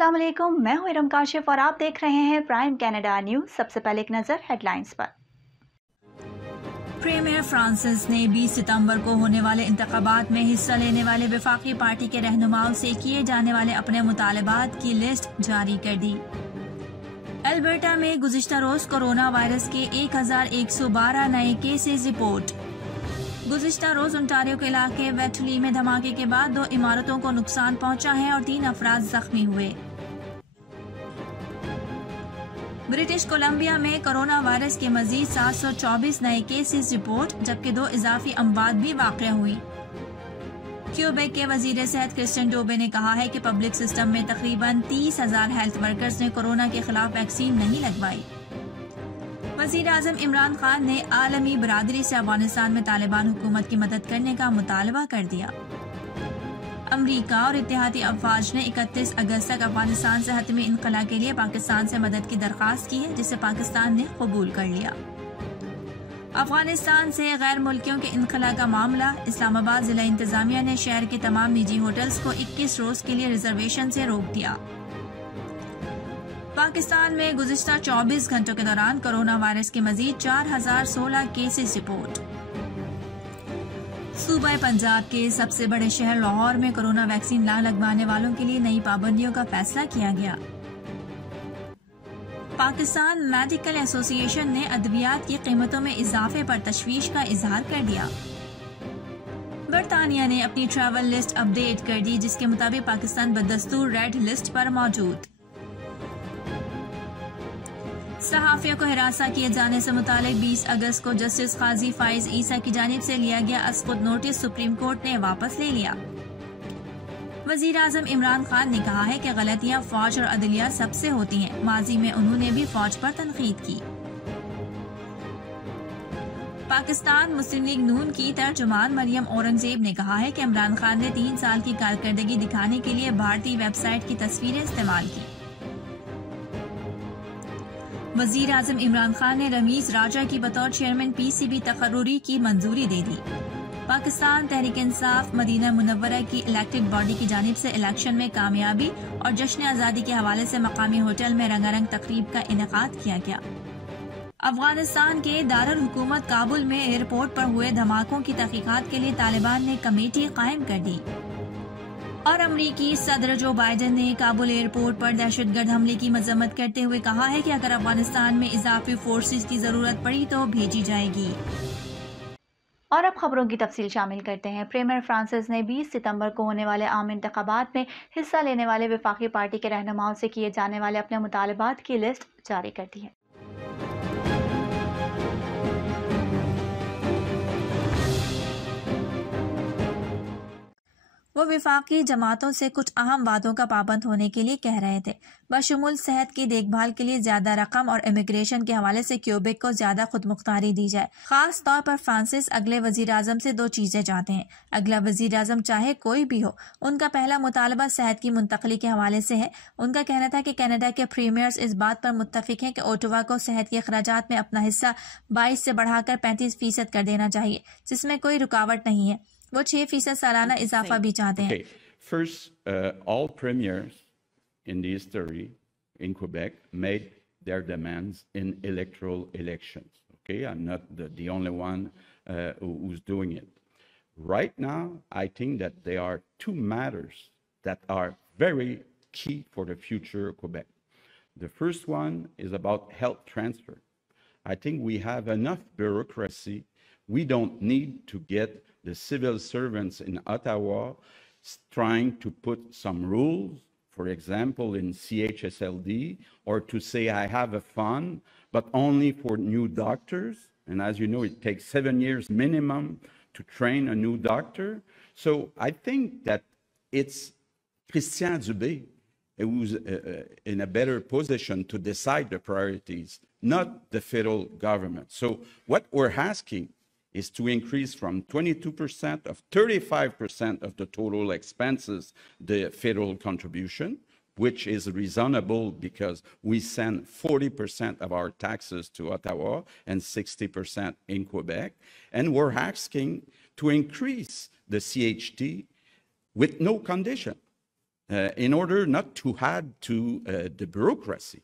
अस्सलाम वालेकुम, मैं हूं इरम काशिफ और आप देख रहे हैं प्राइम कनाडा न्यूज। सबसे पहले एक नजर हेडलाइंस पर। प्रीमियर फ्रांसिस ने 20 सितंबर को होने वाले इंतखाबात में हिस्सा लेने वाले वफाकी पार्टी के रहनुमाओं से किए जाने वाले अपने मुतालबात की लिस्ट जारी कर दी। अल्बर्टा में गुज़िश्ता रोज कोरोना वायरस के 1112 नए केसेस रिपोर्ट। गुज़िश्ता रोज ओंटारियो के इलाके वेटली में धमाके के बाद 2 इमारतों को नुकसान पहुंचा है और 3 अफराद जख्मी हुए। ब्रिटिश कोलंबिया में कोरोना वायरस के मजीद 724 नए केसेस रिपोर्ट, जबकि 2 इजाफी अमवात भी वाक़या हुई। क्यूबेक के वजीर सेहत क्रिस्टियन डोबे ने कहा है कि पब्लिक सिस्टम में तकरीबन 30,000 हेल्थ वर्कर्स ने कोरोना के खिलाफ वैक्सीन नहीं लगवाई। वजीर आजम इमरान खान ने आलमी बरादरी से अफगानिस्तान में तालिबान हुकूमत की मदद करने का मुतालबा कर दिया। अमरीका और इत्तेहादी अफवाज ने 31 अगस्त तक अफगानिस्तान से हतमी इनखला के लिए पाकिस्तान से मदद की दरख्वास्त की है, जिसे पाकिस्तान ने कबूल कर लिया। अफगानिस्तान से गैर मुल्कियों के इनखला का मामला। इस्लामाबाद जिला इंतजामिया ने शहर के तमाम निजी होटल्स को 21 रोज के लिए रिजर्वेशन से रोक दिया। पाकिस्तान में गुज़िश्ता 24 घंटों के दौरान कोरोना वायरस के मजीद 4016 केसेस रिपोर्ट। सूबा पंजाब के सबसे बड़े शहर लाहौर में कोरोना वैक्सीन न लगवाने वालों के लिए नई पाबंदियों का फैसला किया गया। पाकिस्तान मेडिकल एसोसिएशन ने अद्वियात की कीमतों में इजाफे पर तशवीश का इजहार कर दिया। बरतानिया ने अपनी ट्रैवल लिस्ट अपडेट कर दी, जिसके मुताबिक पाकिस्तान बदस्तूर रेड लिस्ट पर मौजूद। सहाफियों को हिरासा किए जाने से मुतालिक 20 अगस्त को जस्टिस काजी फाइज ईसा की जानिब से लिया गया अस्कुद नोटिस सुप्रीम कोर्ट ने वापस ले लिया। वजीर आजम इमरान खान ने कहा है कि गलतियां फौज और अदलिया सबसे होती हैं। माजी में उन्होंने भी फौज पर तनकीद की। पाकिस्तान मुस्लिम लीग नून की तर्जुमान मरियम औरंगजेब ने कहा है कि इमरान खान ने 3 साल की कारकर्दगी दिखाने के लिए भारतीय वेबसाइट की तस्वीरें इस्तेमाल की। वजीर आजम इमरान खान ने रमीज राजा की बतौर चेयरमैन पीसीबी तकर्रुरी की मंजूरी दे दी। पाकिस्तान तहरीक इंसाफ मदीना मुनव्वरा की इलेक्टेड बॉडी की जानिब से इलेक्शन में कामयाबी और जश्न आज़ादी के हवाले से मकामी होटल में रंगारंग तकरीब का इनेकाद किया गया। अफगानिस्तान के दारुल हुकूमत काबुल में एयरपोर्ट पर हुए धमाकों की तहकीकात के लिए तालिबान ने कमेटी कायम कर दी। और अमरीकी सदर जो बाइडेन ने काबुल एयरपोर्ट पर दहशतगर्द हमले की मजम्मत करते हुए कहा है कि अगर अफगानिस्तान में इजाफी फोर्सेस की जरूरत पड़ी तो भेजी जाएगी। और अब खबरों की तफसील शामिल करते हैं। प्रीमियर फ्रांसिस ने 20 सितंबर को होने वाले आम इंतखाबात में हिस्सा लेने वाले वफाकी पार्टी के रहनुमाओं से किए जाने वाले अपने मुतालबात की लिस्ट जारी कर दी है। वो विफाकी जमातों से कुछ अहम वादों का पाबंद होने के लिए कह रहे थे, बशमूल सेहत की देखभाल के लिए ज्यादा रकम और इमिग्रेशन के हवाले से क्यूबेक को ज्यादा खुद मुख्तारी दी जाए। खास तौर पर फ्रांसिस अगले वजीर आजम से 2 चीजें चाहते हैं। अगला वजीर आजम चाहे कोई भी हो, उनका पहला मुतालबा सेहत की मुंतकली के हवाले से है। उनका कहना था कि कनाडा के प्रीमियर्स इस बात पर मुत्तफिक हैं कि ओटावा को सेहत के अखराजात में अपना हिस्सा 22 से बढ़ाकर 35% कर देना चाहिए, जिसमें कोई रुकावट नहीं है। वो 6% सालाना इजाफा भी चाहते हैं। First, all premiers in the history in Quebec made their demands in electoral elections. Okay, I'm not the only one who's doing it. Right now, I think that there are 2 matters that are very key for the future of Quebec. The first one is about health transfer. I think we have enough bureaucracy. We don't need to get the civil servants in Ottawa trying to put some rules, for example, in CHSLD, or to say I have a fund, but only for new doctors. And as you know, it takes 7 years minimum to train a new doctor. So I think that it's Christian Dubé who's in a better position to decide the priorities, not the federal government. So what we're asking is to increase from 22% of 35% of the total expenses, the federal contribution, which is reasonable because we send 40% of our taxes to Ottawa and 60% in Quebec. And we're asking to increase the CHT with no condition. in order not to add to the bureaucracy.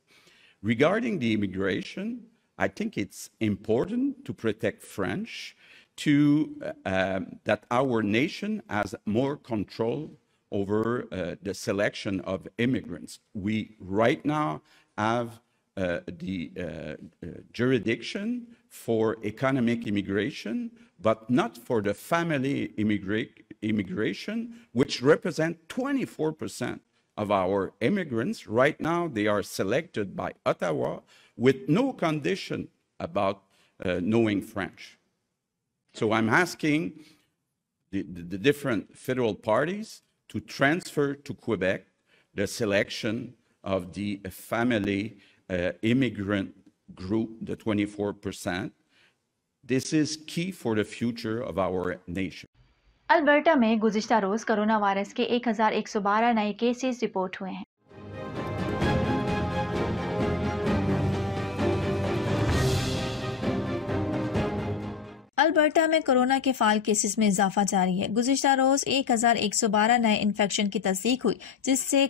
Regarding the immigration, I think it's important to protect French, that our nation has more control over the selection of immigrants. We right now have the jurisdiction for economic immigration, but not for the family immigration, which represent 24% of our immigrants. Right now, they are selected by Ottawa with no condition about knowing French. So I'm asking the different federal parties to transfer to Quebec the selection of the family immigrant group, the 24%. This is key for the future of our nation. Alberta में गुज़िश्ता रोज़ corona virus के 1112 नए cases report हुए हैं। Alberta में corona के फाल cases में इजाफा जारी है। गुज़िश्ता रोज 1112 नए इन्फेक्शन की तस्दीक हुई, जिससे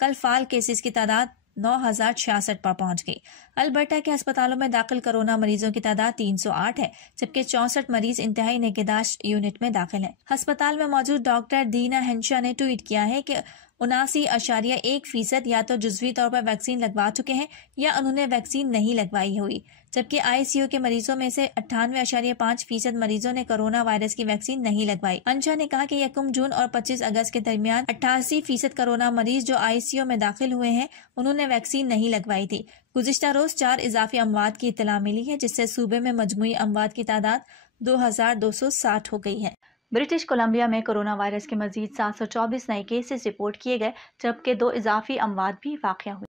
कल फाल केसेस की तादाद 9066 पर पहुंच गई। अल्बर्टा के अस्पतालों में दाखिल कोरोना मरीजों की तादाद 308 है, जबकि 64 मरीज इंतहाई निगहदाश्त यूनिट में दाखिल हैं। अस्पताल में मौजूद डॉक्टर दीना हेंशा ने ट्वीट किया है कि 79.1% या तो जुज़वी तौर पर वैक्सीन लगवा चुके हैं या उन्होंने वैक्सीन नहीं लगवाई हुई, जबकि आईसीयू के मरीजों में से 98.5% मरीजों ने कोरोना वायरस की वैक्सीन नहीं लगवाई। अंशा ने कहा कि 1 जून और 25 अगस्त के दरमियान 88% कोरोना मरीज जो आईसीयू में दाखिल हुए हैं उन्होंने वैक्सीन नहीं लगवाई थी। गुज़िश्ता रोज 4 इजाफी अमवात की इत्तला मिली है, जिससे सूबे में मजमूई अमवात की तादाद 2260 हो गई है। ब्रिटिश कोलंबिया में कोरोना वायरस के मजीद 724 नए केसेस रिपोर्ट किए गए, जबकि 2 इजाफी अमवात भी वाक़या हुए।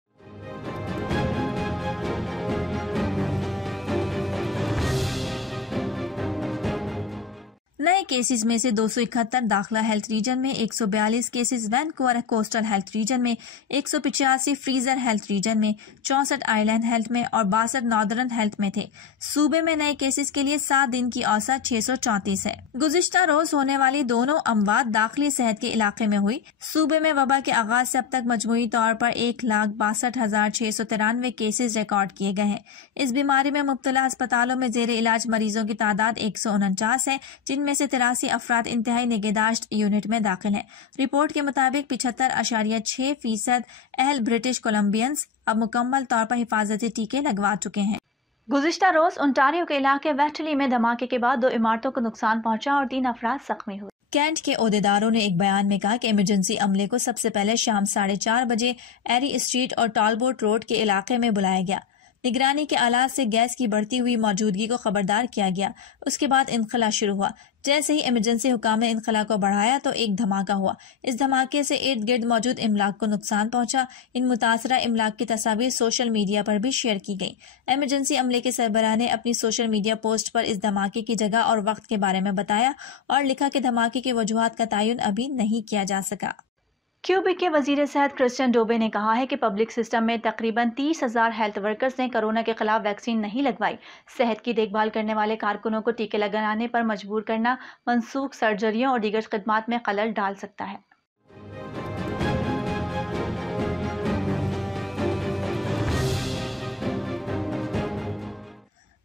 नए केसेस में से 271 दाखला हेल्थ रीजन में, 142 cases Vancouver Coastal Health region में, 185 फ्रीजर हेल्थ रीजन में, 64 आइलैंड हेल्थ में और 62 नॉर्दर्न हेल्थ में थे। सूबे में नए केसेस के लिए 7 दिन की औसत 634 है। गुज़िश्ता रोज होने वाली दोनों अमवात दाखिली सेहत के इलाके में हुई। सूबे में वबा के आगाज से अब तक मजमूई तौर पर 1,62,693 केसेस रिकॉर्ड किए गए हैं। इस बीमारी में मुब्तला अस्पतालों में जेर इलाज मरीजों की तादाद 149 है, जिनमें से 83 अफराद इंतहाई निगहदाश्त यूनिट में दाखिल हैं। रिपोर्ट के मुताबिक 75.6% अहल ब्रिटिश कोलंबियंस अब मुकम्मल तौर पर हिफाजती टीके लगवा चुके हैं। गुज़िश्ता रोज ओंटारियो के इलाके वेस्टली में धमाके के बाद 2 इमारतों को नुकसान पहुंचा और 3 अफराद जख्मी हुए। कैंट के ओहदेदारों ने एक बयान में कहा कि इमरजेंसी अमले को सबसे पहले शाम 4:30 बजे एरी स्ट्रीट और टॉलबोट रोड के इलाके में बुलाया गया। निगरानी के आलात से गैस की बढ़ती हुई मौजूदगी को खबरदार किया गया। उसके बाद इनखला शुरू हुआ। जैसे ही इमरजेंसी हुकाम ने इनखला को बढ़ाया तो एक धमाका हुआ। इस धमाके से इर्द गिर्द मौजूद इमलाक को नुकसान पहुंचा। इन मुतासरा इमलाक की तस्वीर सोशल मीडिया पर भी शेयर की गई। इमरजेंसी अमले के सरबराह ने अपनी सोशल मीडिया पोस्ट पर इस धमाके की जगह और वक्त के बारे में बताया और लिखा कि धमाके के वजूहात का तयन अभी नहीं किया जा सका। क्यूबेक के वजीर सेहत क्रिस्टियन डोबे ने कहा है कि पब्लिक सिस्टम में तकरीबन 30,000 हेल्थ वर्कर्स ने कोरोना के खिलाफ वैक्सीन नहीं लगवाई। सेहत की देखभाल करने वाले कारकुनों को टीके लगाने पर मजबूर करना मनसूख सर्जरियों और दीगर खिदमात में खलल डाल सकता है।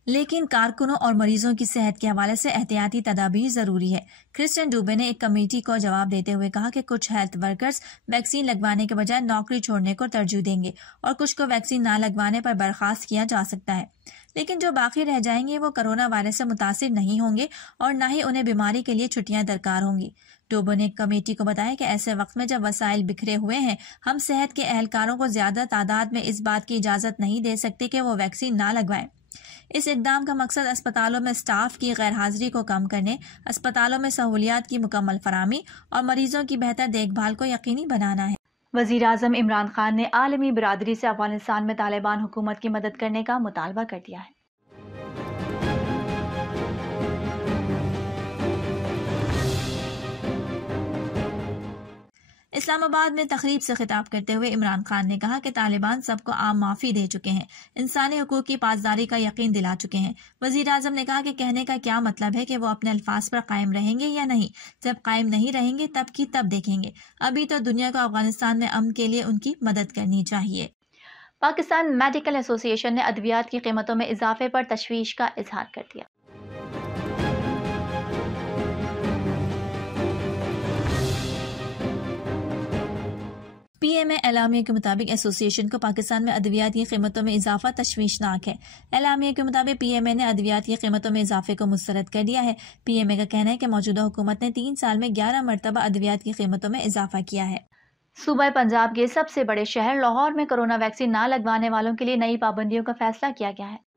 लेकिन कारकुनों और मरीजों की सेहत के हवाले से एहतियाती तदाबीर जरूरी है। क्रिस्टियन डूबे ने एक कमेटी को जवाब देते हुए कहा कि कुछ हेल्थ वर्कर्स वैक्सीन लगवाने के बजाय नौकरी छोड़ने को तरजीह देंगे और कुछ को वैक्सीन न लगवाने पर बर्खास्त किया जा सकता है, लेकिन जो बाकी रह जाएंगे वो कोरोना वायरस से मुतासिर नहीं होंगे और न ही उन्हें बीमारी के लिए छुट्टियां दरकार होंगी। डोबो ने कमेटी को बताया कि ऐसे वक्त में जब वसाइल बिखरे हुए हैं, हम सेहत के एहलकारों को ज्यादा तादाद में इस बात की इजाजत नहीं दे सकते कि वो वैक्सीन न लगवाएं। इस इक़दाम का मकसद अस्पतालों में स्टाफ की गैर हाजिरी को कम करने, अस्पतालों में सहूलियात की मुकम्मल फराहमी और मरीजों की बेहतर देखभाल को यकीनी बनाना है। वज़ीर आज़म इमरान खान ने आलमी बिरादरी से अफगानिस्तान में तालिबान हुकूमत की मदद करने का मुतालबा कर दिया है। इस्लामाबाद में तकरीब से खिताब करते हुए इमरान खान ने कहा कि तालिबान सबको आम माफी दे चुके हैं, इंसानी हुकूक की पासदारी का यकीन दिला चुके हैं। वजीर आजम ने कहा कि कहने का क्या मतलब है कि वो अपने अल्फाज पर कायम रहेंगे या नहीं। जब कायम नहीं रहेंगे तब की तब देखेंगे। अभी तो दुनिया को अफगानिस्तान में अमन के लिए उनकी मदद करनी चाहिए। पाकिस्तान मेडिकल एसोसिएशन ने अद्वियात की कीमतों में इजाफे पर तशवीश का इजहार कर दिया। पीएमए एलामिया के मुताबिक एसोसिएशन को पाकिस्तान में अद्वियात की कीमतों में इजाफा तशवीशनाक है। एलामिया के मुताबिक पीएमए ने अद्वियात की कीमतों में इजाफे को मुस्तरद कर दिया है। पीएमए का कहना है कि मौजूदा हुकूमत ने 3 साल में 11 मरतबा अद्वियात की कीमतों में इजाफा किया है। सूबा पंजाब के सबसे बड़े शहर लाहौर में कोरोना वैक्सीन न लगवाने वालों के लिए नई पाबंदियों का फैसला किया गया है।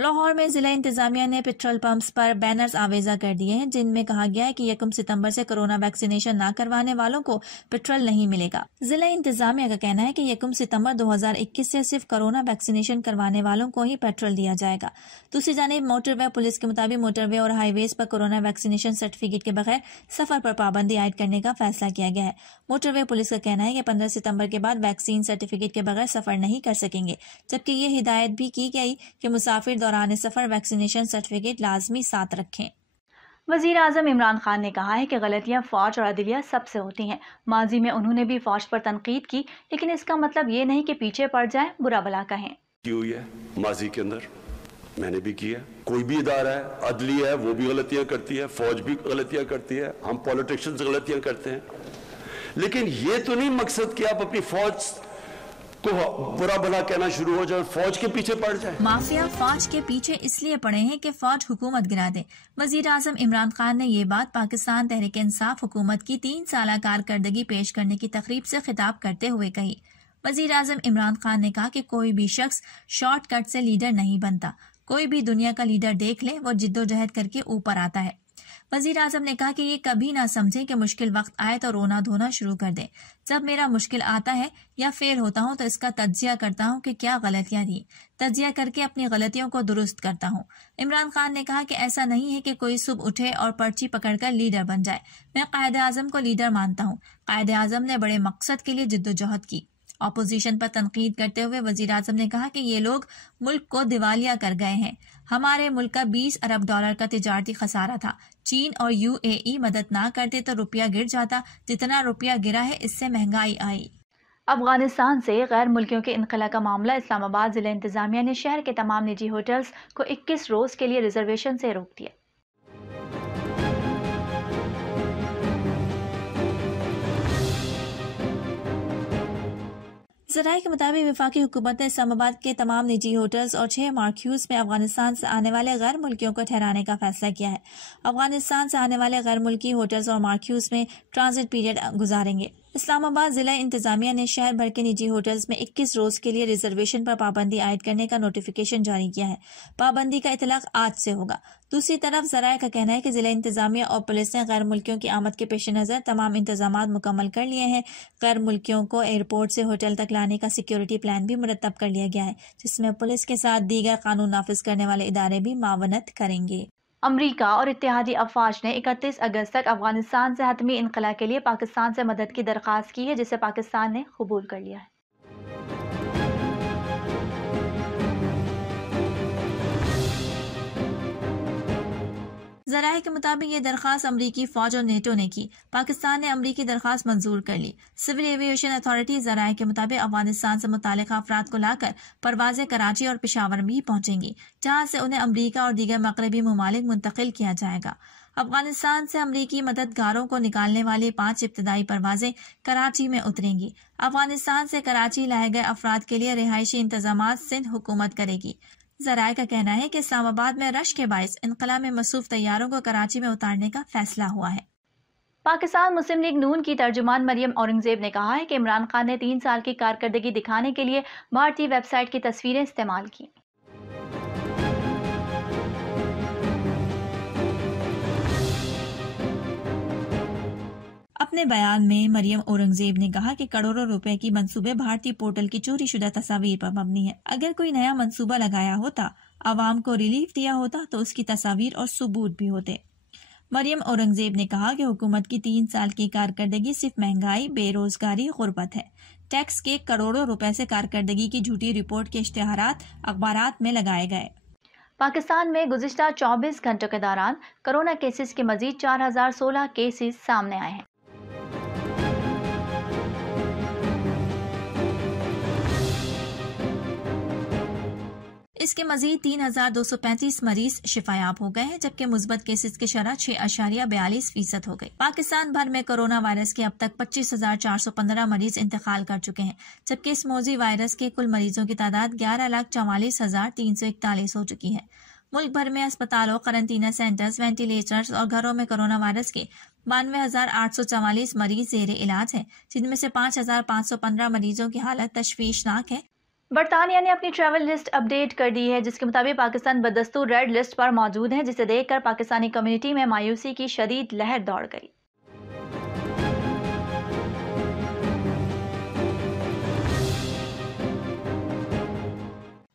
लाहौर में जिला इंतजामिया ने पेट्रोल पंप्स पर बैनर्स आवेजा कर दिए हैं जिनमें कहा गया है कि 1 सितंबर से कोरोना वैक्सीनेशन न करवाने वालों को पेट्रोल नहीं मिलेगा। जिला इंतजामिया का कहना है कि 1 सितंबर 2021 से सिर्फ कोरोना वैक्सीनेशन करवाने वालों को ही पेट्रोल दिया जाएगा। दूसरी जानिब मोटरवे पुलिस के मुताबिक मोटरवे और हाईवेज पर कोरोना वैक्सीनेशन सर्टिफिकेट के बगैर सफर पर पाबंदी आयद करने का फैसला किया गया है। मोटरवे पुलिस का कहना है कि 15 सितंबर के बाद वैक्सीन सर्टिफिकेट के बगैर सफर नहीं कर सकेंगे, जबकि ये हिदायत भी की गई कि मुसाफिर दौरान सफर वैक्सीनेशन सर्टिफिकेट लाजमी साथ रखें। वजीर आजम इमरान खान ने कहा है कि गलतियां फौज और अदलिया सबसे होती हैं। माजी में उन्होंने भी फौज पर तनकीद की, लेकिन इसका मतलब ये नहीं कि पीछे पड़ जाएं, बुरा भला कहें। की हुई है माजी के अंदर, मैंने भी किया। कोई भी इदारा है, अदलिया है, वो भी गलतियां करती है, फौज भी गलतियां करती है, हम पॉलिटिशियंस गलतियां करते हैं। लेकिन ये तो नहीं मकसद कि आप अपनी फौज तो बुरा भला कहना शुरू हो जाए, फौज के पीछे पड़ जाए। माफिया फौज के पीछे इसलिए पड़े हैं कि फौज हुकूमत गिरा दे। वजीर आजम इमरान खान ने ये बात पाकिस्तान तहरीक इंसाफ हुकूमत की 3 साल कारकर्दगी पेश करने की तकरीब से खिताब करते हुए कही। वजीर आजम इमरान खान ने कहा कि कोई भी शख्स शॉर्टकट से लीडर नहीं बनता। कोई भी दुनिया का लीडर देख ले, वो जिद्दोजहद करके ऊपर आता है। वजीर आजम ने कहा कि ये कभी ना समझे कि मुश्किल वक्त आए तो रोना धोना शुरू कर दे। जब मेरा मुश्किल आता है या फेल होता हूँ तो इसका तज्जिया करता हूँ कि क्या गलतियां थी, तज्जिया करके अपनी गलतियों को दुरुस्त करता हूँ। इमरान खान ने कहा कि ऐसा नहीं है कि कोई सुबह उठे और पर्ची पकड़कर लीडर बन जाए। मैं कायदे आजम को लीडर मानता हूँ। कायदे आजम ने बड़े मकसद के लिए जिद्दोजहद की। ऑपोजिशन पर तनकीद करते हुए वजीर आजम ने कहा कि ये लोग मुल्क को दिवालिया कर गए हैं। हमारे मुल्क का 20 अरब डॉलर का तिजारती खसारा था। चीन और यूएई मदद ना करते तो रुपया गिर जाता। जितना रुपया गिरा है इससे महंगाई आई। अफगानिस्तान से गैर मुल्कियों के इनखला का मामला। इस्लामाबाद जिला इंतजामिया ने शहर के तमाम निजी होटल्स को 21 रोज के लिए रिजर्वेशन से रोक दिया। ज़राए के मुताबिक वफाकी हुकूमत ने इस्लामाबाद के तमाम निजी होटल्स और 6 मार्क्यूज में अफगानिस्तान से आने वाले गैर मुल्कियों को ठहराने का फैसला किया है। अफगानिस्तान से आने वाले गैर मुल्की होटल्स और मार्क्यूज में ट्रांजिट पीरियड गुजारेंगे। इस्लामाबाद जिला इंतजामिया ने शहर भर के निजी होटल्स में 21 रोज के लिए रिजर्वेशन पर पाबंदी आयद करने का नोटिफिकेशन जारी किया है। पाबंदी का इतलाक आज से होगा। दूसरी तरफ ज़राए का कहना है कि जिला इंतजामिया और पुलिस ने गैर मुल्कियों की आमद के पेश नज़र तमाम इंतजाम मुकम्मल कर लिए हैं। गैर मुल्कियों को एयरपोर्ट से होटल तक लाने का सिक्योरिटी प्लान भी मुरतब कर लिया गया है, जिसमें पुलिस के साथ दीगर कानून नाफिज करने वाले इदारे भी मावनत करेंगे। अमरीका और इत्तेहादी अफवाज ने 31 अगस्त तक अफगानिस्तान से हतमी इनखला के लिए पाकिस्तान से मदद की दरख्वास्त की है, जिसे पाकिस्तान ने कबूल कर लिया है। ज़राए के मुताबिक ये दरख्वास्त अमरीकी फौज और नेटो ने की। पाकिस्तान ने अमरीकी दरख्वास्त मंजूर कर ली। सिविल एविएशन अथॉरिटी ज़राए के मुताबिक अफगानिस्तान से मुतालिका अफराद को लाकर परवाज़ें कराची और पेशावर में भी पहुंचेंगी, जहां से उन्हें अमरीका और दीगर मगरबी ममालिक मुंतकिल किया जाएगा। अफगानिस्तान से अमरीकी मददगारों को निकालने वाली 5 इब्तदाई परवाजें कराची में उतरेंगी। अफगानिस्तान से कराची लाए गए अफराद के लिए रिहायशी इंतजाम सिंध हुकूमत करेगी। ज़राए का कहना है कि इस्लामाबाद में रश के बायस इनकला में मसरूफ तैयारों को कराची में उतारने का फैसला हुआ है। पाकिस्तान मुस्लिम लीग नून की तर्जुमान मरियम औरंगजेब ने कहा है कि इमरान खान ने 3 साल की कारकर्दगी दिखाने के लिए भारतीय वेबसाइट की तस्वीरें इस्तेमाल की। अपने बयान में मरियम औरंगजेब ने कहा कि करोड़ों रुपए की मंसूबे भारतीय पोर्टल की चोरी शुदा तस्वीर पर मबनी है। अगर कोई नया मंसूबा लगाया होता आवाम को रिलीफ दिया होता तो उसकी तस्वीर और सबूत भी होते। मरियम औरंगजेब ने कहा कि हुकूमत की 3 साल की कारकर्दगी सिर्फ महंगाई, बेरोजगारी, गुर्बत है। टैक्स के करोड़ों रुपए से कारकर्दगी की झूठी रिपोर्ट के इश्तिहारात अखबारात में लगाए गए। पाकिस्तान में गुज़िश्ता 24 घंटों के दौरान कोरोना केसेस के मजीद 4016 केसेस सामने आए हैं। इसके मजीद 3235 मरीज शिफायाब हो गए हैं, जबकि मुस्बत केसेस की शरह 6.42% हो गई। पाकिस्तान भर में कोरोना वायरस के अब तक 25,415 मरीज इंतकाल कर चुके हैं, जबकि इस मौजी वायरस के कुल मरीजों की तादाद 11,44,341 हो चुकी है। मुल्क भर में अस्पतालों, करंटीना सेंटर्स, वेंटिलेटर्स और घरों में कोरोना वायरस के 92,844 मरीज जेर इलाज हैं, जिनमें से 5,515 मरीजों की हालत तशवीशनाक है। बरतानिया ने अपनी ट्रैवल लिस्ट अपडेट कर दी है, जिसके मुताबिक पाकिस्तान बदस्तूर रेड लिस्ट पर मौजूद है, जिसे देखकर पाकिस्तानी कम्युनिटी में मायूसी की शदीद लहर दौड़ गई।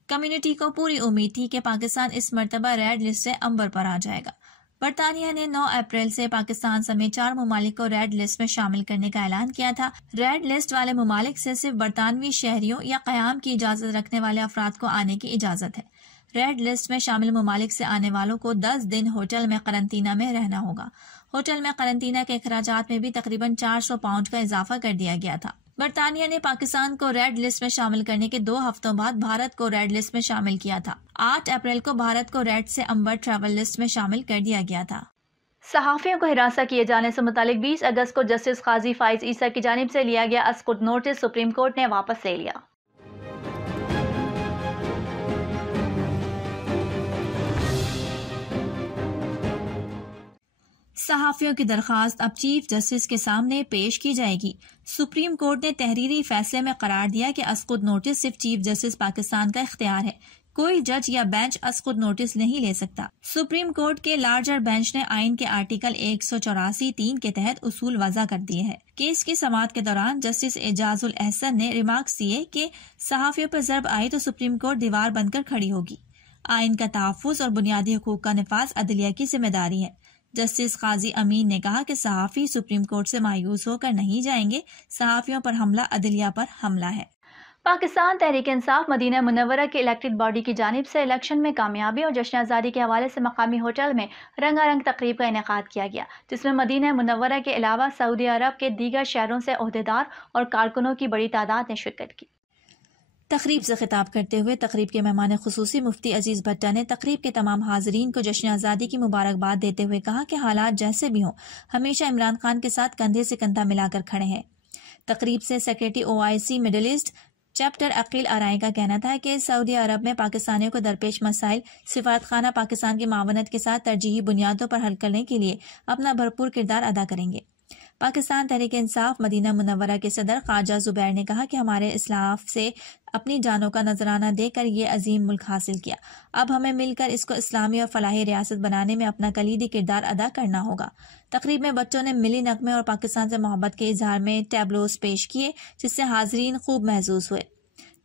कम्युनिटी को पूरी उम्मीद थी कि पाकिस्तान इस मर्तबा रेड लिस्ट से अंबर पर आ जाएगा। बरतानिया ने 9 अप्रैल से पाकिस्तान समेत 4 ममालिक को रेड लिस्ट में शामिल करने का ऐलान किया था। रेड लिस्ट वाले ममालिक से सिर्फ बरतानवी शहरियों या क़याम की इजाजत रखने वाले अफराद को आने की इजाजत है। रेड लिस्ट में शामिल ममालिक से आने वालों को 10 दिन होटल में करंटीना में रहना होगा। होटल में करंटीना के अखराजात में भी तकरीबन 400 पाउंड का इजाफा कर दिया गया था। बरतानिया ने पाकिस्तान को रेड लिस्ट में शामिल करने के 2 हफ्तों बाद भारत को रेड लिस्ट में शामिल किया था। 8 अप्रैल को भारत को रेड से अंबर ट्रैवल लिस्ट में शामिल कर दिया गया था। सहाफियों को हिरासत किए जाने से मुतालिक 20 अगस्त को जस्टिस काजी फाइज ईसा की जानिब से लिया गया अस्कुट नोटिस सुप्रीम कोर्ट ने वापस ले लिया। सहाफियों की दरखास्त अब चीफ जस्टिस के सामने पेश की जाएगी। सुप्रीम कोर्ट ने तहरीरी फैसले में करार दिया कि अस्कुट नोटिस सिर्फ चीफ जस्टिस पाकिस्तान का इख्तियार है, कोई जज या बेंच अस्कुट नोटिस नहीं ले सकता। सुप्रीम कोर्ट के लार्जर बेंच ने आइन के आर्टिकल 184(3) के तहत उसूल वज़ा कर दिए हैं। केस की समाअत के दौरान जस्टिस एजाजुल एहसन ने रिमार्क्स दिए कि सहाफियों पर ज़रब आई तो सुप्रीम कोर्ट दीवार बनकर खड़ी होगी। आइन का तहफ़्फ़ुज़ और बुनियादी हुकूक का निफाज अदलिया की जिम्मेदारी है। जस्टिस काजी अमीन ने कहा कि सहाफी सुप्रीम कोर्ट से मायूस होकर नहीं जाएंगे। सहाफियों पर हमला अदलिया पर हमला है। पाकिस्तान तहरीक इंसाफ मदीना मुनव्वरा की इलेक्टेड बॉडी की जानिब से इलेक्शन में कामयाबी और जश्न आज़ादी के हवाले से मकामी होटल में रंगारंग तकरीब का इनेकाद किया गया, जिसमें मदीना मुनव्वरा के अलावा सऊदी अरब के दीगर शहरों से ओहदेदार और कारकुनों की बड़ी तादाद ने शिरकत की। तकरीब से खिताब करते हुए तकरीब के मेहमान खुसूसी मुफ्ती अजीज भट्टा ने तकरीब के तमाम हाजरीन को जश्न आज़ादी की मुबारकबाद देते हुए कहा कि हालात जैसे भी हों, हमेशा इमरान खान के साथ कंधे से कंधा मिलाकर खड़े हैं। तकरीब से secretary OIC Middle East chapter Aqeel Arain का कहना था कि सऊदी अरब में पाकिस्तानियों को दरपेश मसाइल सिफारत खाना पाकिस्तान की मावनत के साथ तरजीही बुनियादों पर हल करने के लिए अपना भरपूर किरदार अदा करेंगे। पाकिस्तान तहरीक इंसाफ मदीना मुनव्वरा के सदर ख्वाजा जुबैर ने कहा कि हमारे इस्लाफ से अपनी जानों का नजराना देकर ये अजीम मुल्क हासिल किया। अब हमें मिलकर इसको इस्लामी और फलाही रियासत बनाने में अपना कलीदी किरदार अदा करना होगा। तकरीब में बच्चों ने मिली नगमे और पाकिस्तान से मोहब्बत के इजहार में टैबलोस पेश किए, जिससे हाजरीन खूब महसूस हुए।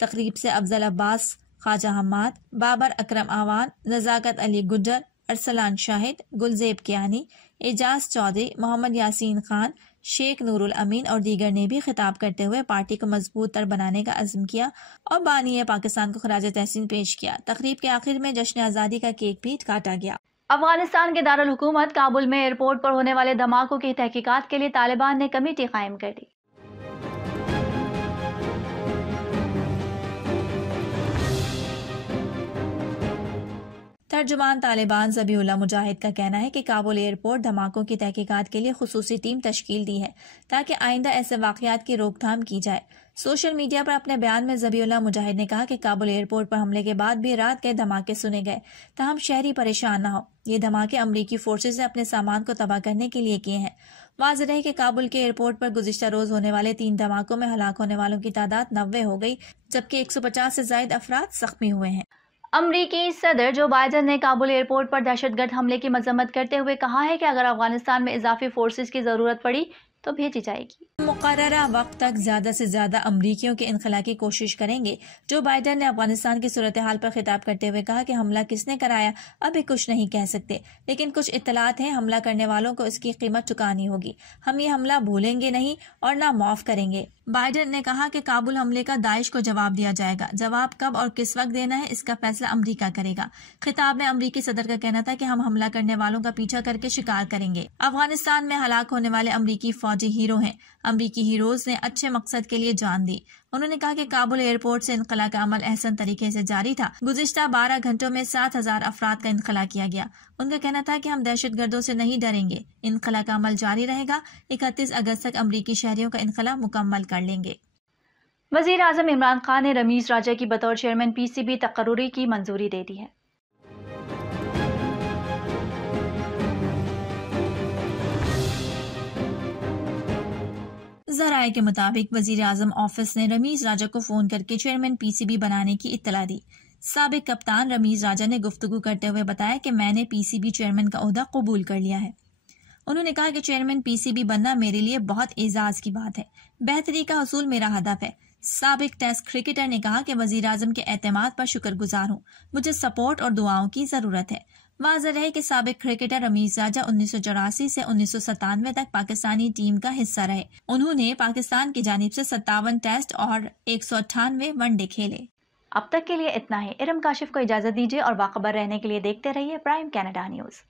तकरीब से अफजल अब्बास, ख्वाजा हम्माद, बाबर अकरम आवान, नजाकत अली गुज्जर, अरसलान शाहिद, गुलजेब कियानी, एजाज चौधरी, मोहम्मद यासीन खान, शेख नूरुल अमीन और दीगर ने भी खिताब करते हुए पार्टी को मजबूत तर बनाने का अज़्म किया और बानी पाकिस्तान को खराज तहसीन पेश किया। तकरीब के आखिर में जश्न आज़ादी का केक भी काटा गया। अफगानिस्तान के दारुल हुकूमत काबुल में एयरपोर्ट पर होने वाले धमाकों की तहकीकात के लिए तालिबान ने कमेटी कायम कर दी। तर्जुमान तालिबान ज़बीउल्लाह मुजाहिद का कहना है कि काबुल एयरपोर्ट धमाकों की तहकीकात के लिए खुसूसी टीम तश्कील दी है ताकि आइंदा ऐसे वाक़यात की रोकथाम की जाए। सोशल मीडिया पर अपने बयान में ज़बीउल्लाह मुजाहिद ने कहा कि काबुल एयरपोर्ट पर हमले के बाद भी रात गए धमाके सुने गए, ताहम शहरी परेशान न हो। ये धमाके अमरीकी फोर्सेज ने अपने सामान को तबाह करने के लिए किए हैं। वाज़ेह है कि काबुल के एयरपोर्ट पर गुज़िश्ता रोज होने वाले 3 धमाकों में हलाक होने वालों की तादाद 90 हो गई, जबकि 150 से ज़ायद अफराद जख्मी हुए हैं। अमरीकी सदर जो बाइडन ने काबुल एयरपोर्ट पर दहशतगर्द हमले की मजम्मत करते हुए कहा है कि अगर अफगानिस्तान में इजाफी फोर्सेज की जरूरत पड़ी तो भेजी जाएगी। मुकर्ररा वक्त तक ज्यादा से ज्यादा अमरीकियों के इनखला की कोशिश करेंगे। जो बाइडन ने अफगानिस्तान की सूरत हाल पर खिताब करते हुए कहा कि हमला किसने कराया अभी कुछ नहीं कह सकते, लेकिन कुछ इत्तलात हैं, हमला करने वालों को इसकी कीमत चुकानी होगी। हम ये हमला भूलेंगे नहीं और ना माफ करेंगे। बाइडन ने कहा कि काबुल हमले का दाइश को जवाब दिया जाएगा। जवाब कब और किस वक्त देना है इसका फैसला अमरीका करेगा। खिताब में अमरीकी सदर का कहना था कि हम हमला करने वालों का पीछा करके शिकार करेंगे। अफगानिस्तान में हलाक होने वाले अमरीकी फौजी हीरो हैं। अमरीकी हीरोज ने अच्छे मकसद के लिए जान दी। उन्होंने कहा कि काबुल एयरपोर्ट से इनकला का अमल एहसन तरीके से जारी था। गुज़िश्ता 12 घंटों में 7,000 अफराद का इनकला किया गया। उनका कहना था कि हम दहशतगर्दों से नहीं डरेंगे, इनकला का अमल जारी रहेगा। 31 अगस्त तक अमरीकी शहरियों का इनकला मुकम्मल कर लेंगे। वज़ीर आज़म इमरान खान ने रमीज राजा की बतौर चेयरमैन PCB तकर्रुरी की मंजूरी दे दी है। ज़राए के मुताबिक वज़ीर आज़म ऑफिस ने रमीज राजा को फोन करके चेयरमैन PCB बनाने की इत्तला दी। साबिक कप्तान रमीज राजा ने गुफ्तगू करते हुए बताया कि मैंने PCB चेयरमैन का ओहदा कबूल कर लिया है। उन्होंने कहा कि चेयरमैन PCB बनना मेरे लिए बहुत एजाज की बात है। बेहतरी का हसूल मेरा हदफ है। साबिक टेस्ट क्रिकेटर ने कहा कि वज़ीर आज़म के एतमाद पर शुक्रगुजार हूँ। मुझे सपोर्ट और दुआओं की जरूरत है। वाज़ेह रहे कि साबिक क्रिकेटर रमीज राजा 1984 से 1997 तक पाकिस्तानी टीम का हिस्सा रहे। उन्होंने पाकिस्तान की जानिब से 57 टेस्ट और 198 वनडे खेले। अब तक के लिए इतना ही। इरम काशिफ को इजाजत दीजिए और बाखबर रहने के लिए देखते रहिए प्राइम कनाडा न्यूज़।